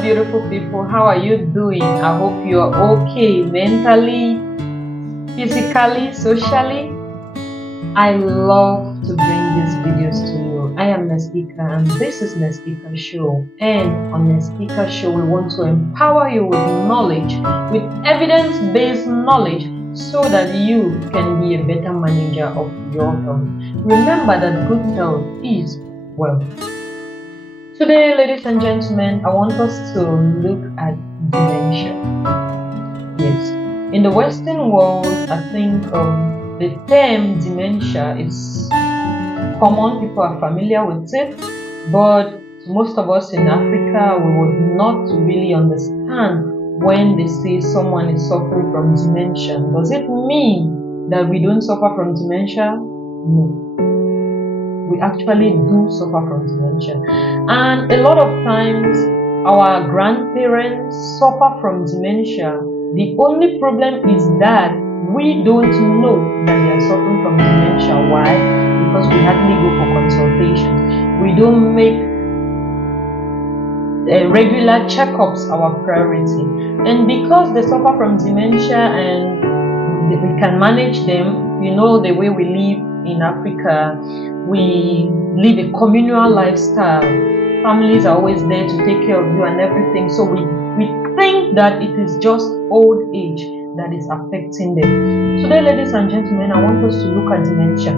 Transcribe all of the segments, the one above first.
beautiful people. How are you doing? I hope you're okay mentally, physically, socially. I love to bring these videos to you. I am Nestika and this is Nestika Show. And on Nestika Show, we want to empower you with knowledge, with evidence-based knowledge, so that you can be a better manager of your health. Remember that good health is wealth. Today, ladies and gentlemen, I want us to look at dementia. Yes, in the Western world, I think the term dementia is common. People are familiar with it, but most of us in Africa, we would not really understand when they say someone is suffering from dementia. Does it mean that we don't suffer from dementia? No. We actually do suffer from dementia, and a lot of times our grandparents suffer from dementia. The only problem is that we don't know that they are suffering from dementia. Why? Because we hardly go for consultations. We don't make regular checkups our priority, and because they suffer from dementia and we can manage them, you know, the way we live in Africa, we live a communal lifestyle. Families are always there to take care of you and everything. So we think that it is just old age that is affecting them. Today, ladies and gentlemen, I want us to look at dementia.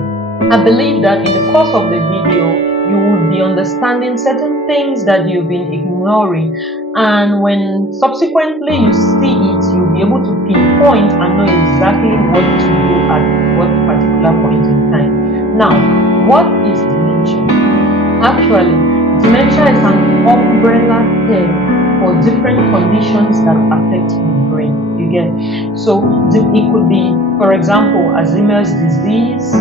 I believe that in the course of the video, you will be understanding certain things that you've been ignoring. And when subsequently you see it, you'll be able to pinpoint and know exactly what to do at what particular point in time. Now, what is dementia? Actually, dementia is an umbrella term for different conditions that affect the brain. You get? So it could be, for example, Alzheimer's disease,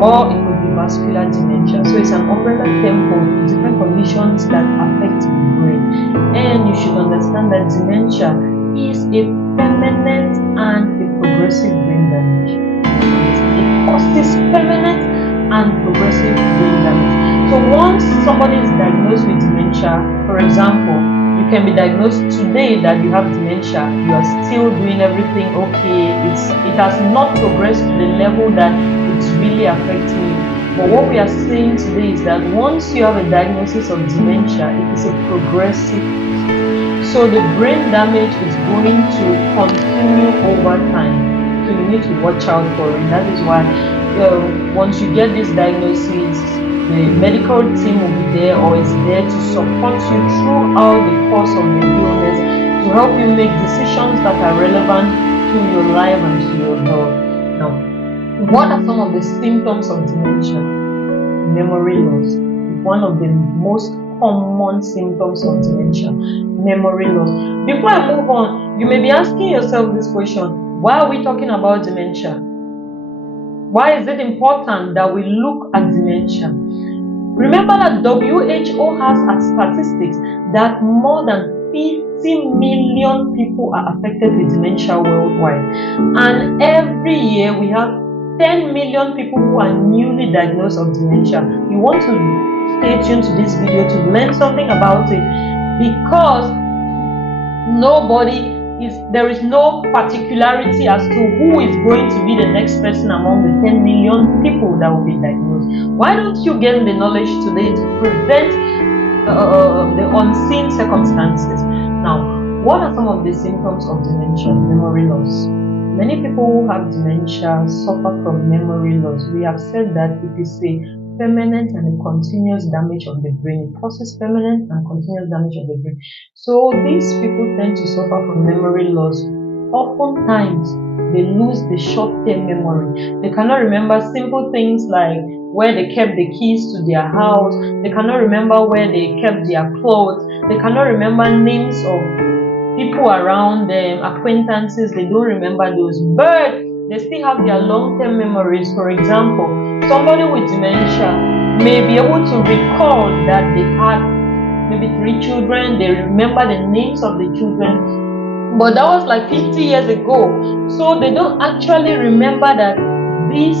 or it could be vascular dementia. So it's an umbrella term for different conditions that affect the brain. And you should understand that dementia is a permanent and a progressive brain damage. It causes permanent and progressive brain damage. So once somebody is diagnosed with dementia, for example, you can be diagnosed today that you have dementia, you are still doing everything okay, it has not progressed to the level that it's really affecting you. But what we are saying today is that once you have a diagnosis of dementia, it is a progressive. So the brain damage is going to continue over time. So you need to watch out for it. That is why once you get this diagnosis, the medical team will be there or is there to support you throughout the course of the illness, to help you make decisions that are relevant to your life and to your health. Now, what are some of the symptoms of dementia? Memory loss is one of the most common symptoms of dementia. Memory loss. Before I move on, you may be asking yourself this question: why are we talking about dementia? Why is it important that we look at dementia? Remember that WHO has as statistics that more than 50 million people are affected with dementia worldwide. And every year we have 10 million people who are newly diagnosed of dementia. You want to stay tuned to this video to learn something about it, because there is no particularity as to who is going to be the next person among the 10 million people that will be diagnosed. Why don't you gain the knowledge today to prevent the unseen circumstances? Now, what are some of the symptoms of dementia? Memory loss. Many people who have dementia suffer from memory loss. We have said that it is a permanent and a continuous damage of the brain. It causes permanent and continuous damage of the brain. So these people tend to suffer from memory loss. Oftentimes, they lose the short-term memory. They cannot remember simple things like where they kept the keys to their house. They cannot remember where they kept their clothes. They cannot remember names of people around them, acquaintances. They don't remember those. But they still have their long-term memories. For example, somebody with dementia may be able to recall that they had maybe 3 children. They remember the names of the children, but that was like 50 years ago. So they don't actually remember that these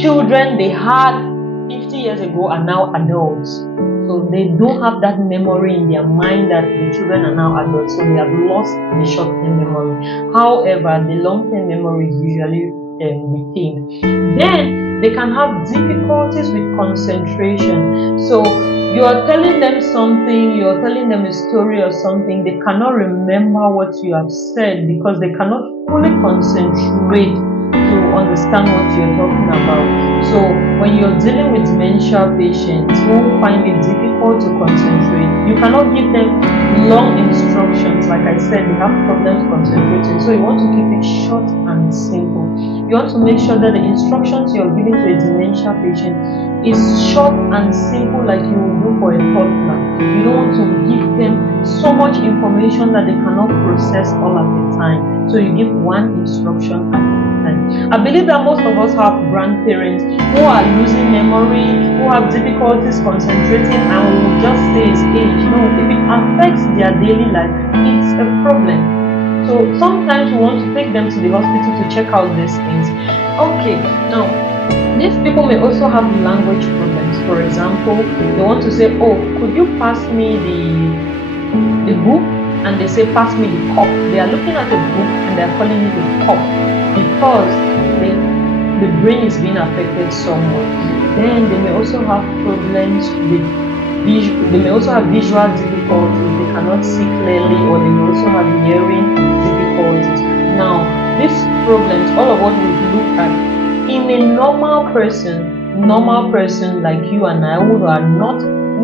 children they had 50 years ago are now adults. So they don't have that memory in their mind that the children are now adults, so they have lost the short-term memory. However, the long-term memory is usually retained. Then they can have difficulties with concentration. So you are telling them something, you are telling them a story or something, they cannot remember what you have said because they cannot fully concentrate to understand what you're talking about. So when you're dealing with dementia patients who find it difficult to concentrate, you cannot give them long instructions. Like I said, they have problems concentrating. So you want to keep it short and simple. You want to make sure that the instructions you're giving to a dementia patient is short and simple, like you would do for a toddler. You don't want to give them so much information that they cannot process all at a time. So you give one instruction at a time. I believe that most of us have grandparents who are losing memory, who have difficulties concentrating, and we will just say it's age. No, if it affects their daily life, it's a problem. So sometimes we want to take them to the hospital to check out these things. Okay, now these people may also have language problems. For example, they want to say, oh, could you pass me the book? And they say, pass me the cup. They are looking at the book and they are calling it a cup because the brain is being affected somewhat. Then they may also have problems with they may also have visual difficulties. They cannot see clearly, or they may also have hearing difficulties. Now, these problems, all of what we've looked at, in a normal person like you and I, who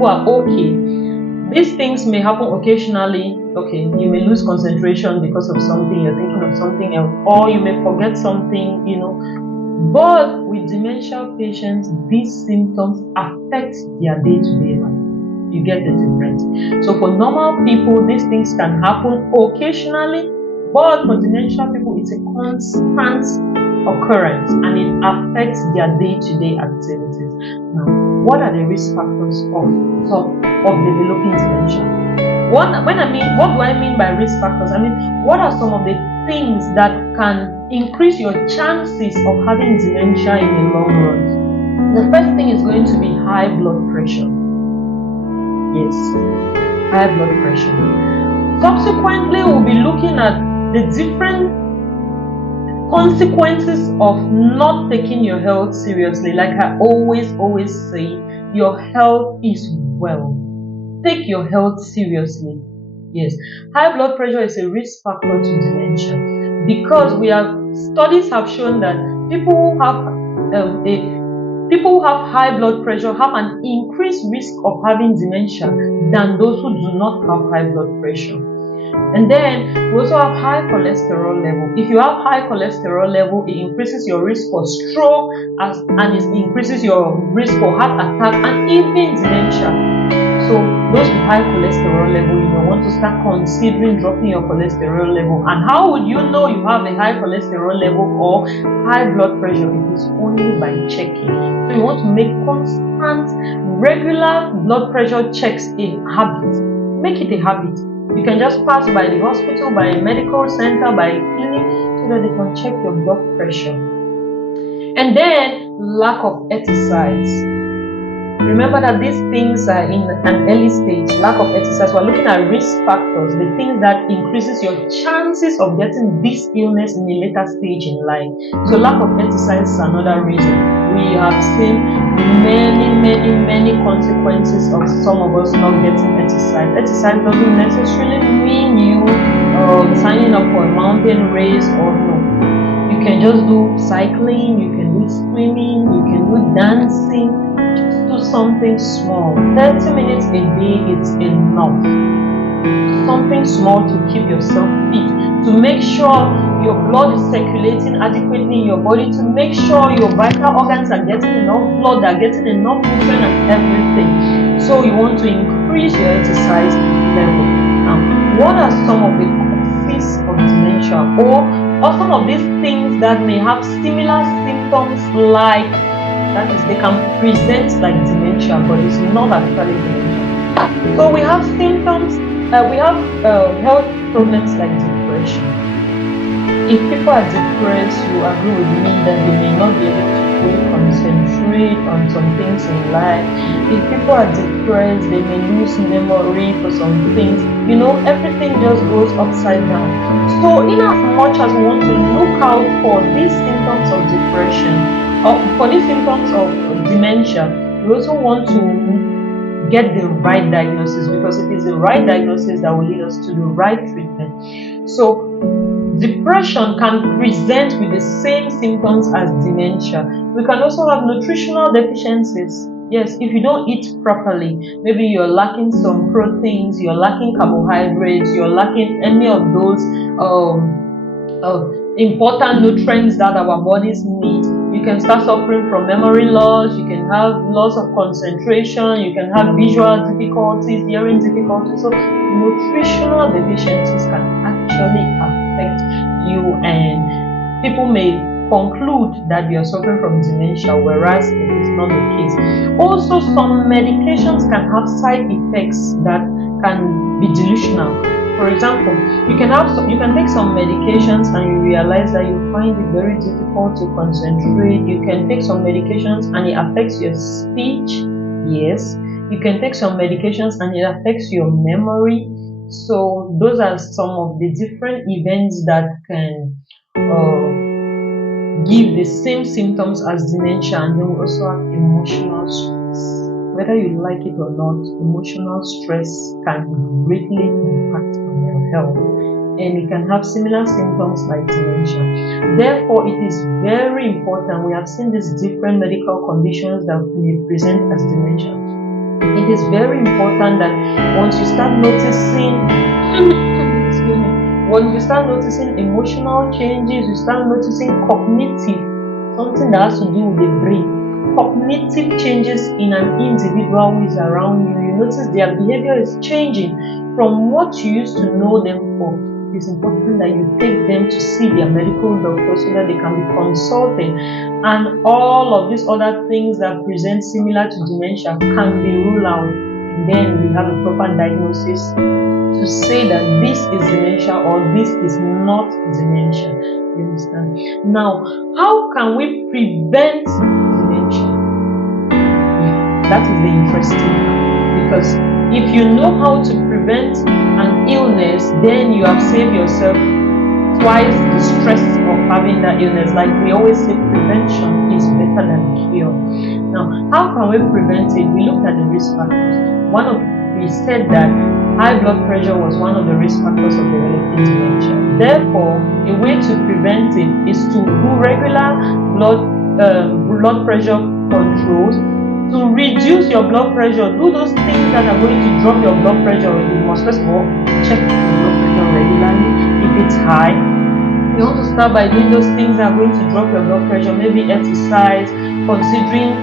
are okay, these things may happen occasionally. Okay, you may lose concentration because of something, you're thinking of something else, or you may forget something, But with dementia patients, these symptoms affect their day-to-day life. You get the difference. So for normal people, these things can happen occasionally, but for dementia people, it's a constant occurrence and it affects their day-to-day activities. Now, what are the risk factors of developing dementia? What do I mean by risk factors? What are some of the things that can increase your chances of having dementia in the long run? The first thing is going to be high blood pressure. Yes, high blood pressure. Subsequently, we'll be looking at the different consequences of not taking your health seriously. Like I always say, your health is wealth. Take your health seriously. Yes, high blood pressure is a risk factor to dementia because studies have shown that people who have high blood pressure have an increased risk of having dementia than those who do not have high blood pressure. And then we also have high cholesterol level. If you have high cholesterol level, it increases your risk for stroke and it increases your risk for heart attack and even dementia. So those with high cholesterol level, you may want to start considering dropping your cholesterol level. And how would you know you have a high cholesterol level or high blood pressure? It is only by checking. So you want to make constant, regular blood pressure checks a habit. Make it a habit. You can just pass by the hospital, by a medical center, by a clinic, so that they can check your blood pressure. And then lack of exercise. Remember that these things are in an early stage. Lack of exercise. We're looking at risk factors, the things that increases your chances of getting this illness in a later stage in life. So lack of exercise is another reason. We have seen many consequences of some of us not getting exercise. Exercise doesn't necessarily mean you signing up for a mountain race or no. You can just do cycling, you can do swimming, you can do dancing. Do something small. 30 minutes a day is enough. Something small to keep yourself fit, to make sure your blood is circulating adequately in your body, to make sure your vital organs are getting enough blood, are getting enough nutrients and everything. So you want to increase your exercise level. Now, what are some of the causes of dementia or some of these things that may have similar symptoms like that is, they can present like dementia, but it's not actually dementia. So we have symptoms, we have health problems like depression. If people are depressed, you agree with me that they may not be able to fully concentrate, concentrate on some things in life. If people are depressed, they may lose memory for some things. Everything just goes upside down. So in as much as we want to look out for these symptoms of depression or for these symptoms of dementia, we also want to get the right diagnosis, because it is the right diagnosis that will lead us to the right treatment. So depression can present with the same symptoms as dementia. We can also have nutritional deficiencies. Yes, if you don't eat properly, maybe you're lacking some proteins, you're lacking carbohydrates, you're lacking any of those important nutrients that our bodies need, you can start suffering from memory loss, you can have loss of concentration, you can have visual difficulties, hearing difficulties. So nutritional deficiencies can actually affect you, and people may conclude that you are suffering from dementia, whereas it is not the case. Also, some medications can have side effects that can be delusional. For example, you can take some medications and you realize that you find it very difficult to concentrate. You can take some medications and it affects your speech. Yes, you can take some medications and it affects your memory. So those are some of the different events that can give the same symptoms as dementia. And then we also have emotional stress. Whether you like it or not, emotional stress can greatly impact on your health, and it can have similar symptoms like dementia. Therefore, it is very important. We have seen these different medical conditions that may present as dementia. It is very important that once you start noticing emotional changes, you start noticing cognitive, something that has to do with the brain, cognitive changes in an individual who is around you. You notice their behavior is changing from what you used to know them for. It is important that you take them to see their medical doctor so that they can be consulted, and all of these other things that present similar to dementia can be ruled out. And then we have a proper diagnosis to say that this is dementia or this is not dementia. You understand? Now, how can we prevent dementia? Yeah, that is the interesting part, because if you know how to prevent an illness, then you have saved yourself twice the stress of having that illness. Like we always say, prevention is better than cure. Now, how can we prevent it? We looked at the risk factors. We said that high blood pressure was one of the risk factors of developing dementia. Therefore, a way to prevent it is to do regular blood pressure controls. To reduce your blood pressure, do those things that are going to drop your blood pressure. You must first of all check your blood pressure regularly. If it's high, you want to start by doing those things that are going to drop your blood pressure. Maybe exercise, considering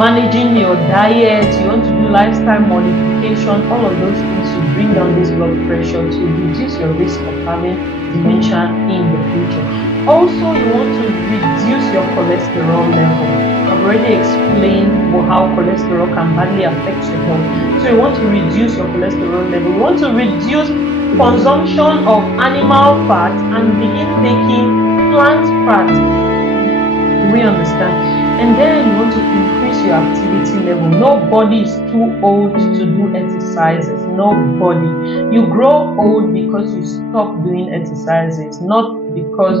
managing your diet. You want to do lifestyle modification. All of those things to bring down this blood pressure to reduce your risk of having dementia in the future. Also, you want to reduce your cholesterol level. I've already explained how cholesterol can badly affect your health. So you want to reduce your cholesterol level. You want to reduce consumption of animal fat and begin taking plant fat. Do we understand? And then you want to increase your activity level. Nobody is too old to do exercises. Nobody. You grow old because you stop doing exercises, not because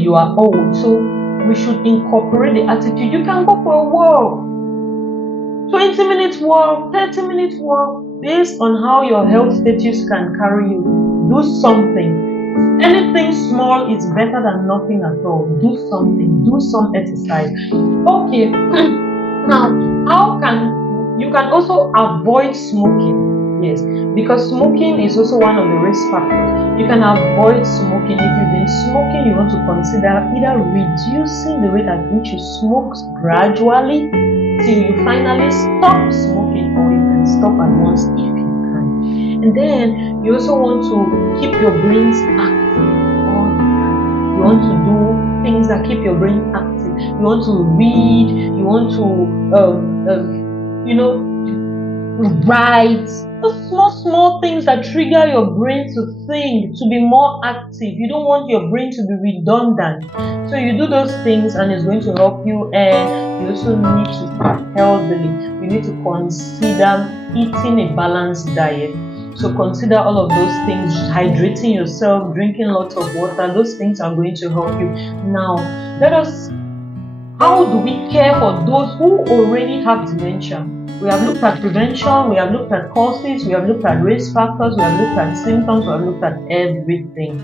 you are old. So we should incorporate the attitude. You can go for a walk, 20 minutes walk, 30 minutes walk, based on how your health status can carry you. Do something. Anything small is better than nothing at all. Do something. Do some exercise. Okay. Now, you can also avoid smoking. Yes, because smoking is also one of the risk factors. You can avoid smoking. If you've been smoking, you want to consider either reducing the rate at which you smoke gradually till you finally stop smoking, or you can stop at once if you can. And then you also want to keep your brains active all the time. You want to do things that keep your brain active. You want to read. You want to write. Those small things that trigger your brain to think, to be more active. You don't want your brain to be redundant. So you do those things and it's going to help you. And you also need to eat healthily. You need to consider eating a balanced diet. So consider all of those things, hydrating yourself, drinking lots of water. Those things are going to help you. Now, how do we care for those who already have dementia? We have looked at prevention, we have looked at causes, we have looked at risk factors, we have looked at symptoms, we have looked at everything.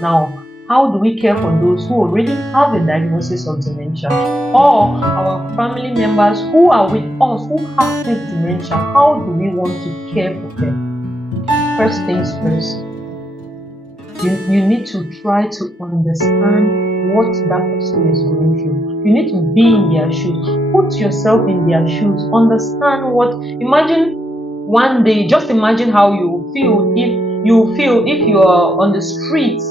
Now, how do we care for those who already have a diagnosis of dementia? Or our family members who are with us, who have this dementia, how do we want to care for them? First things first, you need to try to understand what that person is going through. You need to be in their shoes. Put yourself in their shoes. Understand imagine one day, just imagine how you feel if you are on the streets,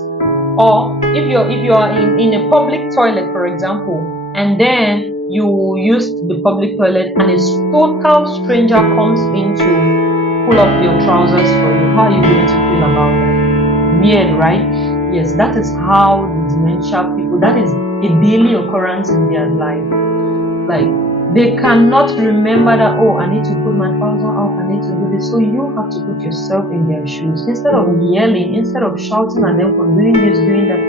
or if you are in a public toilet, for example, and then you used the public toilet and a total stranger comes in to pull up your trousers for you. How are you going to feel about that? Weird, right? Yes, that is how the dementia people, that is a daily occurrence in their life. Like, they cannot remember that, oh, I need to put my trouser off, I need to do this. So you have to put yourself in their shoes. Instead of yelling, instead of shouting at them for doing this, doing that,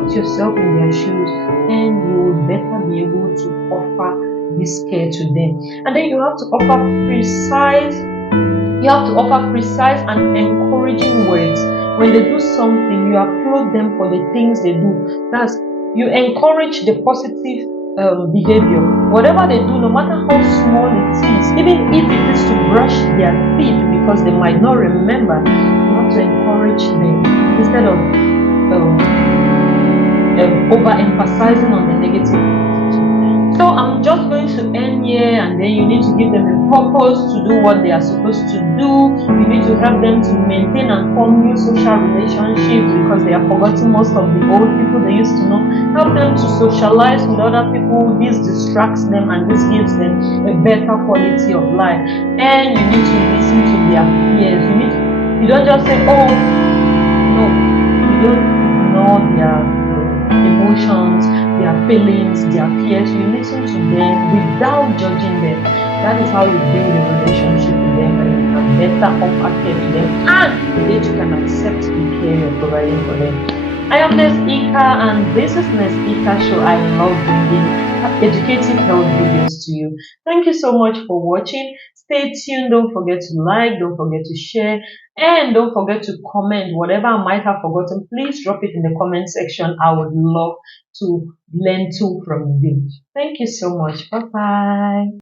put yourself in their shoes, and you will better be able to offer this care to them. And then you have to offer precise and encouraging words. When they do something, you applaud them for the things they do. That's, you encourage the positive behavior. Whatever they do, no matter how small it is, even if it is to brush their teeth because they might not remember, you have to encourage them instead of overemphasizing on the negative. So I'm just going to end here, and then you need to give them a purpose to do what they are supposed to do. You need to help them to maintain and form new social relationships because they are forgetting most of the old people they used to know. Help them to socialize with other people. This distracts them and this gives them a better quality of life. And you need to listen to their fears. You don't just say, oh, no, you don't ignore their emotions, their feelings, their fears. You listen to them without judging them. That is how you build a relationship with them, and you can better offer care to them, and that you can accept the care you're providing for them. I am Nes Ika, and this is Nes Ika Show. I love bringing educative health videos to you. Thank you so much for watching. Stay tuned. Don't forget to like, don't forget to share, and don't forget to comment. Whatever I might have forgotten, please drop it in the comment section. I would love to learn too from you. Thank you so much. Bye bye.